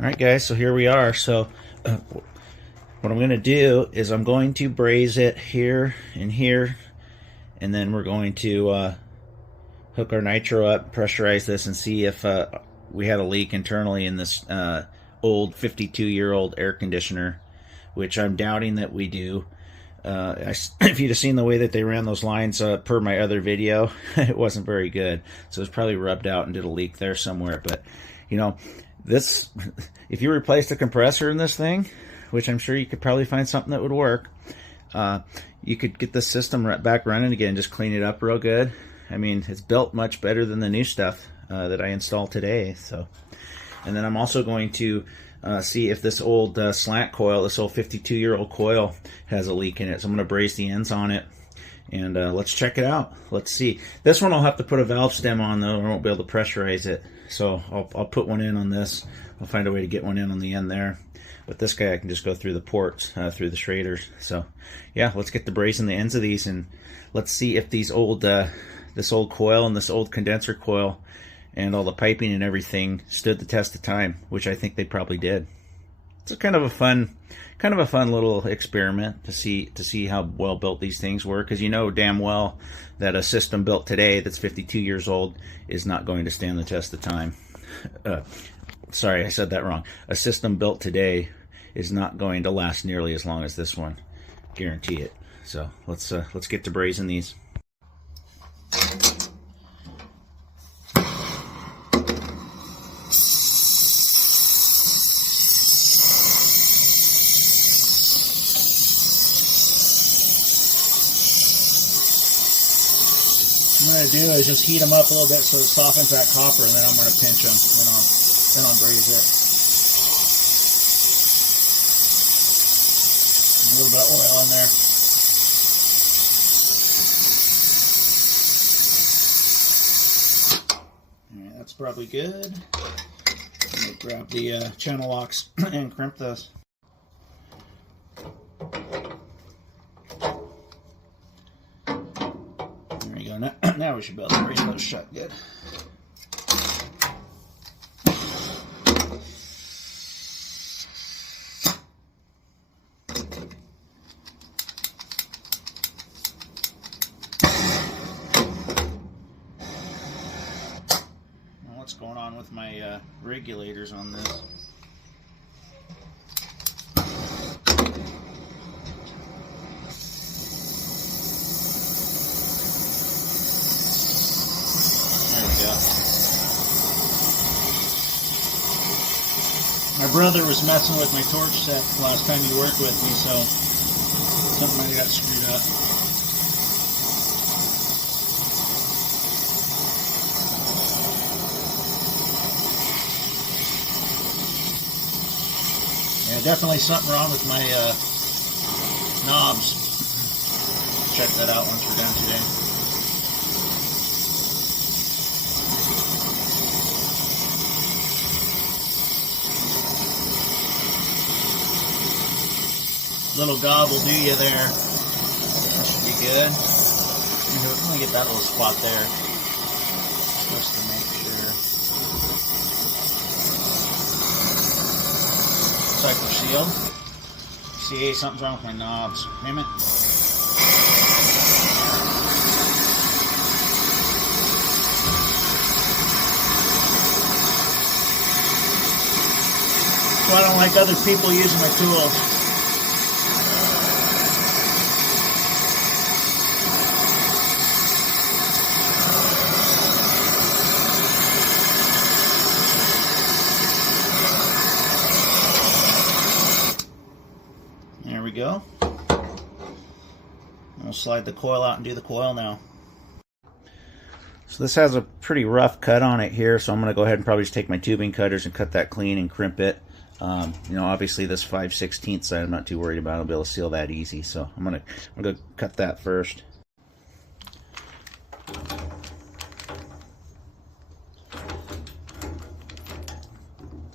All right, guys, so here we are. So what I'm going to do is I'm going to braze it here and here, and then we're going to hook our nitro up, pressurize this, and see if we had a leak internally in this old 52-year-old air conditioner, which I'm doubting that we do. If you'd have seen the way that they ran those lines per my other video, it wasn't very good. So it's probably rubbed out and did a leak there somewhere. But, you know, this, if you replace the compressor in this thing, which I'm sure you could probably find something that would work, you could get the system back running again, just clean it up real good. I mean, it's built much better than the new stuff that I installed today. So, and then I'm also going to see if this old slant coil, this old 52-year-old coil, has a leak in it. So I'm going to braze the ends on it, and let's check it out. Let's see. This one I'll have to put a valve stem on, though. I won't be able to pressurize it. So I'll put one in on this. I'll find a way to get one in on the end there. But this guy, I can just go through the ports, through the Schraders. So yeah, let's get the brazing the ends of these, and let's see if these old, this old coil and this old condenser coil and all the piping and everything stood the test of time, which I think they probably did. It's kind of a fun little experiment to see how well built these things were, because you know damn well that a system built today that's 52 years old is not going to stand the test of time. Sorry, I said that wrong. A system built today is not going to last nearly as long as this one. Guarantee it. So let's get to brazing these. What I'm going to do is just heat them up a little bit so it softens that copper, and then I'm going to pinch them, then I'll braze it. A little bit of oil in there. Alright, that's probably good. I'm going to grab the channel locks and crimp this. There we go. Now we should be able to braze those shut good. What's going on with my regulators on this? My brother was messing with my torch set last time he worked with me, so something might have got screwed up. Yeah, definitely something wrong with my knobs. Check that out once we're done today. Little gob will do you there. That should be good. Let me get that little spot there just to make sure. Cycle shield. See, something's wrong with my knobs. Damn it. So I don't like other people using my tools. There we go. I'll slide the coil out and do the coil now. So this has a pretty rough cut on it here, so I'm going to go ahead and probably just take my tubing cutters and cut that clean and crimp it. You know, obviously this 5/16 side I'm not too worried about. I'll be able to seal that easy, so I'm gonna cut that first.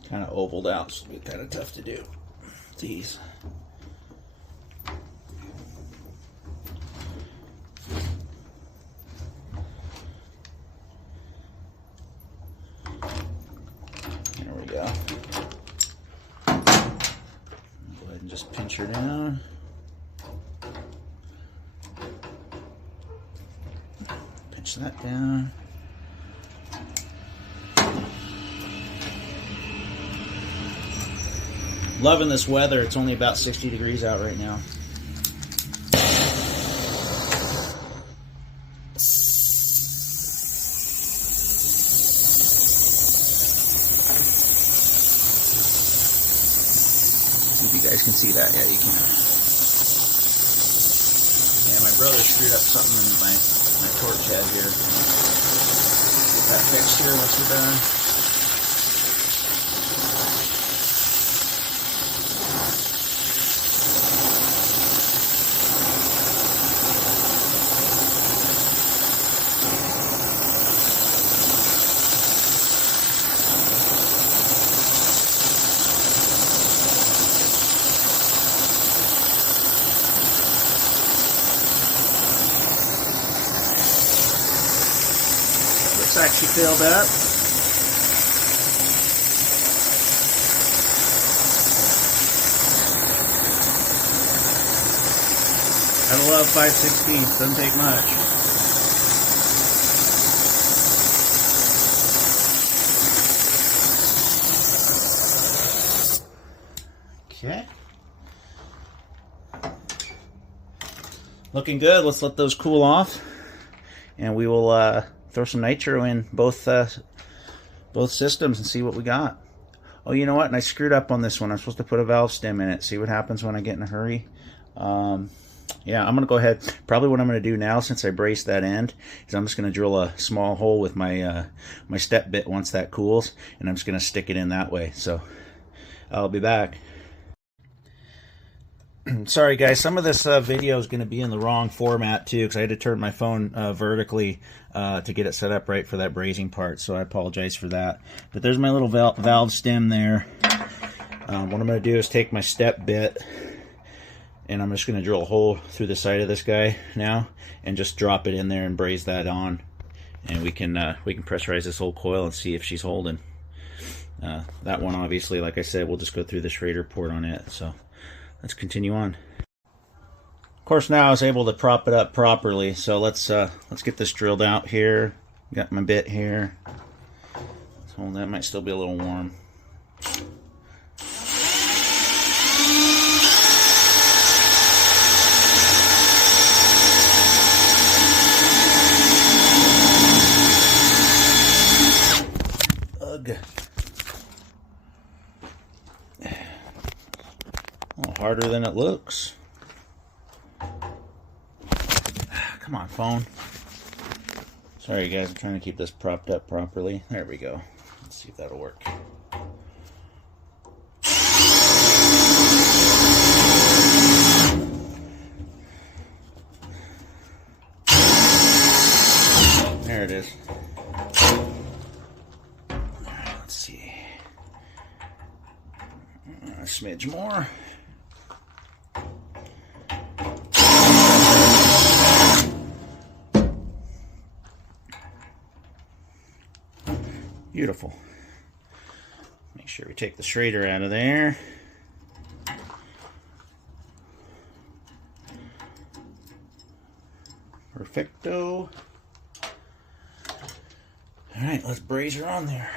Kind of ovaled out, so it'll be kind of tough to do. These. There we go. just pinch her down. Pinch that down. Loving this weather. It's only about 60 degrees out right now. See if you guys can see that. Yeah, you can. Yeah, my brother screwed up something in my torch head here. Get that fixed here once we're done. It's actually filled up. Gotta love 5/16. Doesn't take much. Okay. Looking good. Let's let those cool off, and we will throw some nitro in both systems and see what we got. Oh, you know what? And I screwed up on this one. I'm supposed to put a valve stem in it. See what happens when I get in a hurry. Yeah, I'm going to go ahead. Probably what I'm going to do now, since I braced that end, is I'm just going to drill a small hole with my my step bit once that cools, and I'm just going to stick it in that way. So I'll be back. Sorry guys, some of this video is going to be in the wrong format too, because I had to turn my phone vertically to get it set up right for that brazing part, so I apologize for that. But there's my little valve stem there. What I'm going to do is take my step bit, and I'm just going to drill a hole through the side of this guy now, and just drop it in there and braze that on, and we can pressurize this whole coil and see if she's holding. That one, obviously, like I said, we'll just go through the Schrader port on it. So let's continue on. Of course, now I was able to prop it up properly, so let's get this drilled out here. Got my bit here. So that might still be a little warm. Ugh. A little harder than it looks. Come on, phone. Sorry guys, I'm trying to keep this propped up properly. There we go. Let's see if that'll work. There it is. Let's see. A smidge more. Beautiful. Make sure we take the Schrader out of there. Perfecto. Alright, let's braze her on there.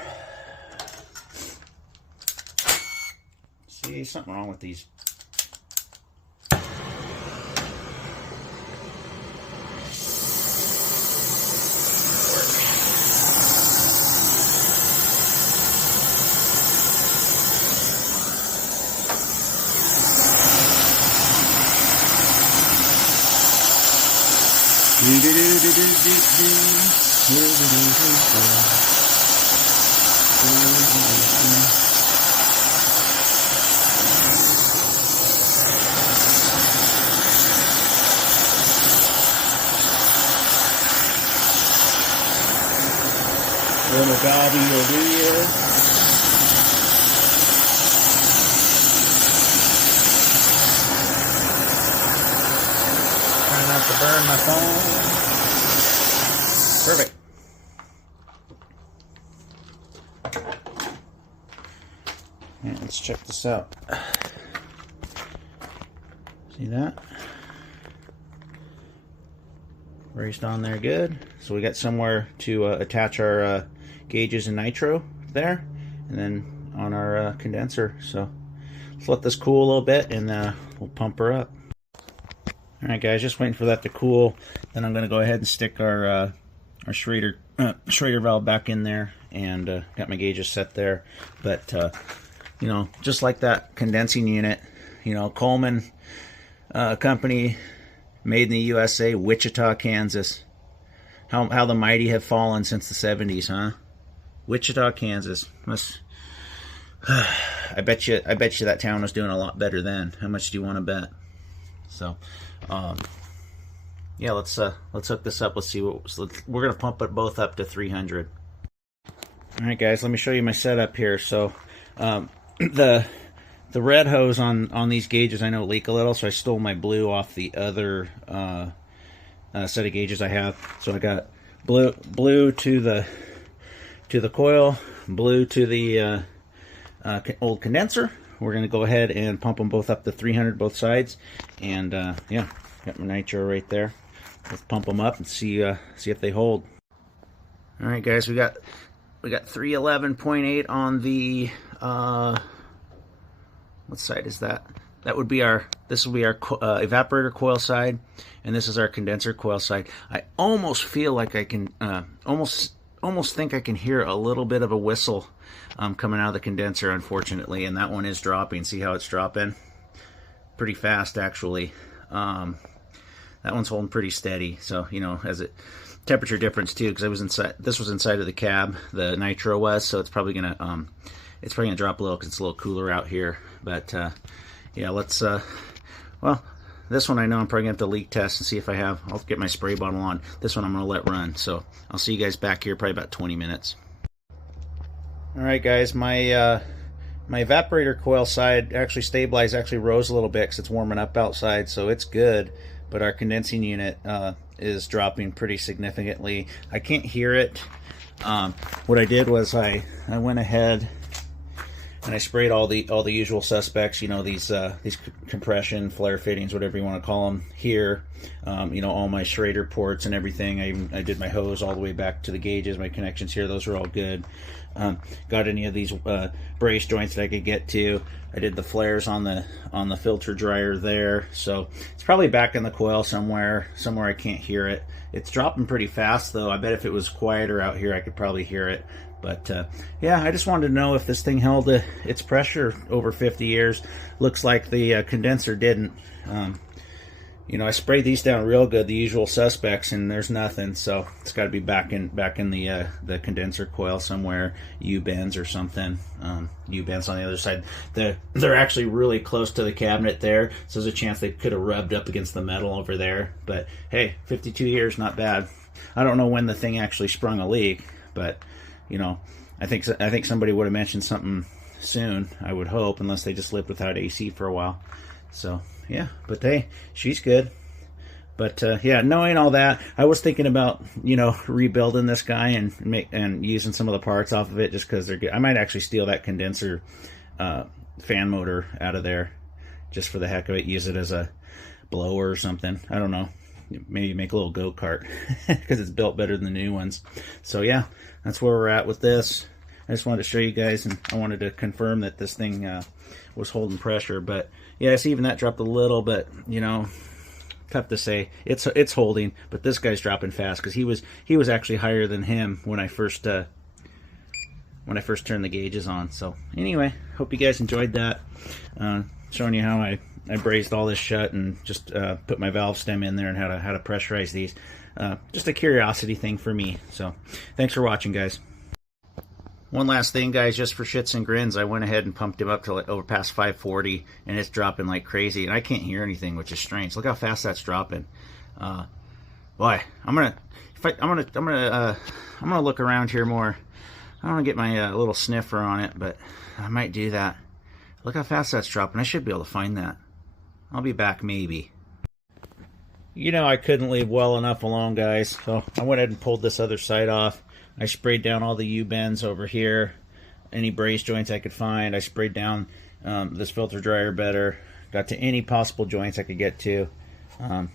See, something wrong with these. Little gobby over here. Trying not to burn my phone. Perfect. Yeah, let's check this out. See that? Raced on there good. So we got somewhere to attach our gauges and nitro there, and then on our condenser. So let's let this cool a little bit, and we'll pump her up. All right, guys, just waiting for that to cool. Then I'm going to go ahead and stick our Schrader valve back in there, and got my gauges set there. But you know, just like that condensing unit, you know, Coleman company, made in the USA, Wichita, Kansas. How the mighty have fallen since the 70s, huh? Wichita, Kansas. I bet you that town was doing a lot better then. How much do you want to bet? So, yeah, let's hook this up. Let's see we're gonna pump it both up to 300. All right, guys, let me show you my setup here. So, the red hose on these gauges I know leak a little, so I stole my blue off the other set of gauges I have. So I got blue to the coil, blue to the old condenser. We're gonna go ahead and pump them both up to 300 both sides, and yeah, got my nitro right there. Let's pump them up and see if they hold. All right, guys, we got 311.8 on the what side is that? This will be our evaporator coil side, and this is our condenser coil side. I almost feel like I can almost think I can hear a little bit of a whistle coming out of the condenser, unfortunately, and that one is dropping. See how it's dropping? Pretty fast, actually. That one's holding pretty steady. So, you know, as it temperature difference too, because I was inside. This was inside of the cab. The nitro was, so it's probably gonna drop a little because it's a little cooler out here. But yeah, let's well, this one I know I'm probably gonna have to leak test and see if I have. I'll get my spray bottle on. This one I'm gonna let run. So I'll see you guys back here probably about 20 minutes. All right, guys, my evaporator coil side actually stabilized, actually rose a little bit because it's warming up outside, so it's good. But our condensing unit is dropping pretty significantly. I can't hear it. What I did was I went ahead and I sprayed all the usual suspects, you know, these compression, flare fittings, whatever you want to call them here. You know, all my Schrader ports and everything. I did my hose all the way back to the gauges, my connections here, those are all good. Got any of these brace joints that I could get to. I did the flares on the filter dryer there, so it's probably back in the coil somewhere I can't hear it. It's dropping pretty fast though. I bet if it was quieter out here I could probably hear it. But yeah, I just wanted to know if this thing held its pressure over 50 years. Looks like the condenser didn't. You know, I sprayed these down real good, the usual suspects, and there's nothing. So it's got to be back in the condenser coil somewhere, U-bends or something. U-bends on the other side. They're actually really close to the cabinet there, so there's a chance they could have rubbed up against the metal over there. But hey, 52 years, not bad. I don't know when the thing actually sprung a leak, but you know, I think somebody would have mentioned something soon, I would hope, unless they just lived without AC for a while. So yeah, but hey, she's good. But yeah, knowing all that, I was thinking about, you know, rebuilding this guy and using some of the parts off of it just because they're good. I might actually steal that condenser fan motor out of there just for the heck of it, use it as a blower or something. I don't know. Maybe make a little go-kart because it's built better than the new ones. So yeah, that's where we're at with this. I just wanted to show you guys, and I wanted to confirm that this thing was holding pressure. But yeah, I see even that dropped a little, but you know, tough to say. It's holding, but this guy's dropping fast because he was actually higher than him when I first turned the gauges on. So anyway, hope you guys enjoyed that. Showing you how I brazed all this shut and just put my valve stem in there and how to pressurize these. Just a curiosity thing for me. So thanks for watching, guys. One last thing, guys, just for shits and grins, I went ahead and pumped him up to like over past 540, and it's dropping like crazy, and I can't hear anything, which is strange. Look how fast that's dropping. Boy, I'm gonna look around here more. I want to get my little sniffer on it, but I might do that. Look how fast that's dropping. I should be able to find that. I'll be back maybe. You know, I couldn't leave well enough alone, guys, so I went ahead and pulled this other side off. I sprayed down all the U-bends over here, any brace joints I could find. I sprayed down this filter dryer better, got to any possible joints I could get to. I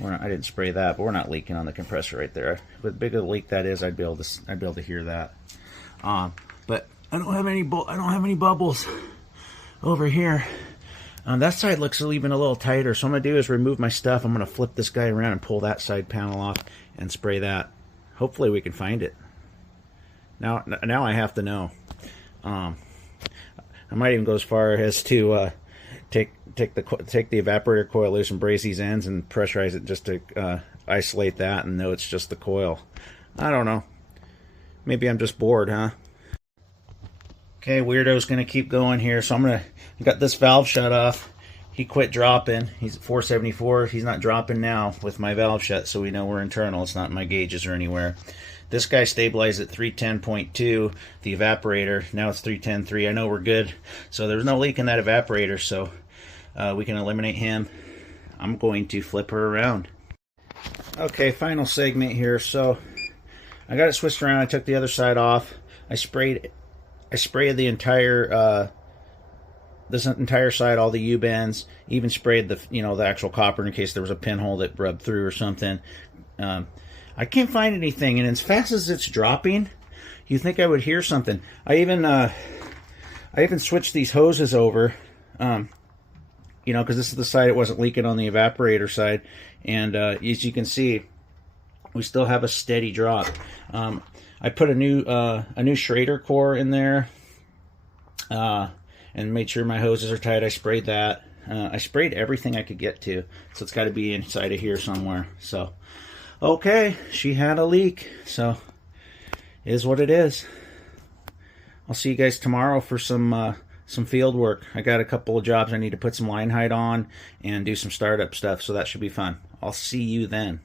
didn't spray that, but we're not leaking on the compressor right there. With big a leak that is, I'd be able to hear that. But I don't have any bubbles over here. That side looks even a little tighter. So what I'm gonna do is remove my stuff. I'm gonna flip this guy around and pull that side panel off and spray that. Hopefully we can find it. Now I have to know. I might even go as far as to take the evaporator coil loose and brace these ends and pressurize it just to isolate that and know it's just the coil. I don't know. Maybe I'm just bored, huh? Okay, Weirdo's gonna keep going here, so I got this valve shut off. He quit dropping. He's at 474. He's not dropping now with my valve shut, so we know we're internal. It's not in my gauges or anywhere. This guy stabilized at 310.2, the evaporator. Now it's 310.3. I know we're good. So there's no leak in that evaporator, so we can eliminate him. I'm going to flip her around. Okay, final segment here. So I got it switched around. I took the other side off. I sprayed the entire this entire side, all the U-bends. Even sprayed the actual copper in case there was a pinhole that rubbed through or something. I can't find anything, and as fast as it's dropping, you think I would hear something. I even switched these hoses over, because this is the side it wasn't leaking on the evaporator side, and as you can see, we still have a steady drop. I put a new Schrader core in there, and made sure my hoses are tight. I sprayed that. I sprayed everything I could get to, so it's got to be inside of here somewhere. So. Okay, she had a leak, so it is what it is. I'll see you guys tomorrow for some field work. I got a couple of jobs I need to put some line height on and do some startup stuff, so that should be fun. I'll see you then.